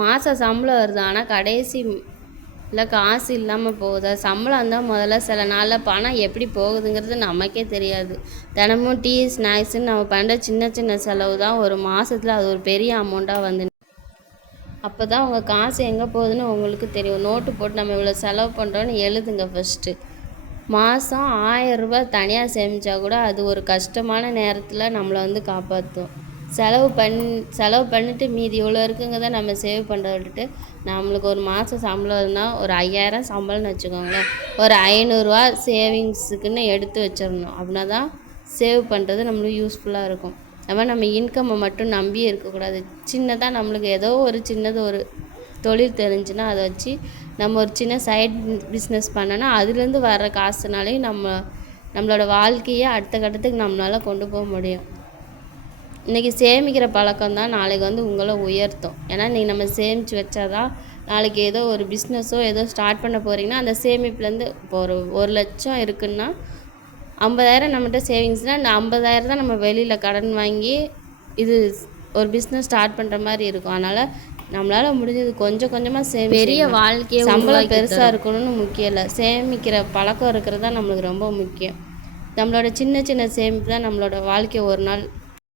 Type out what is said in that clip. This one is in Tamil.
மாதம் சம்பளம் வருது, ஆனால் கடைசி இல்லை காசு இல்லாமல் போகுது. சம்பளம் இருந்தால் முதல்ல சில நாளில் பணம் எப்படி போகுதுங்கிறது நமக்கே தெரியாது. தினமும் டீ ஸ்நாக்ஸுன்னு நம்ம பண்ணுற சின்ன சின்ன செலவு தான் ஒரு மாதத்தில் அது ஒரு பெரிய அமௌண்ட்டாக வந்து அப்போ தான் உங்கள் காசு எங்கே போகுதுன்னு உங்களுக்கு தெரியும். நோட்டு போட்டு நம்ம இவ்வளோ செலவு பண்ணுறோன்னு எழுதுங்க ஃபஸ்ட்டு. மாதம் 1000 ரூபாய் தனியாக சேமித்தா கூட அது ஒரு கஷ்டமான நேரத்தில் நம்மளை வந்து காப்பாற்றும். செலவு பண்ணிவிட்டு மீதி இவ்வளோ இருக்குங்கிறத நம்ம சேவ் பண்ணுறத விட்டுட்டு, நம்மளுக்கு ஒரு மாதம் சம்பளம் இருந்தால் ஒரு 5000 சம்பளம்னு வச்சுக்கோங்களேன், ஒரு 500 சேவிங்ஸுக்குன்னு எடுத்து வச்சிடணும். அப்படின்னா தான் சேவ் பண்ணுறது நம்மளுக்கு யூஸ்ஃபுல்லாக இருக்கும். அது மாதிரி நம்ம இன்கம்மை மட்டும் நம்பி இருக்கக்கூடாது. சின்னதாக நம்மளுக்கு ஏதோ ஒரு சின்னது ஒரு தொழில் தெரிஞ்சுன்னா அதை வச்சு நம்ம ஒரு சின்ன சைட் பிஸ்னஸ் பண்ணோன்னா அதுலேருந்து வர்ற காசுனாலையும் நம்மளோட வாழ்க்கையை அடுத்த கட்டத்துக்கு நம்மளால் கொண்டு போக முடியும். இன்றைக்கி சேமிக்கிற பழக்கம் தான் நாளைக்கு வந்து உங்களை உயர்த்தும். ஏன்னா இன்றைக்கி நம்ம சேமித்து வச்சாதான் நாளைக்கு ஏதோ ஒரு பிஸ்னஸோ ஏதோ ஸ்டார்ட் பண்ண போகிறீங்கன்னா அந்த சேமிப்புலேருந்து இப்போ ஒரு லட்சம் இருக்குன்னா 50,000 நம்மகிட்ட சேவிங்ஸ்னால் இந்த 50,000 தான் நம்ம வெளியில் கடன் வாங்கி இது ஒரு பிஸ்னஸ் ஸ்டார்ட் பண்ணுற மாதிரி இருக்கும். அதனால் நம்மளால் முடிஞ்சது கொஞ்சம் கொஞ்சமாக பெரிய வாழ்க்கையை சம்பளம் பெருசாக இருக்கணும்னு முக்கியம் இல்லை, சேமிக்கிற பழக்கம் இருக்கிறது தான் நம்மளுக்கு ரொம்ப முக்கியம். நம்மளோட சின்ன சின்ன சேமிப்பு தான் நம்மளோட வாழ்க்கையை ஒரு நாள்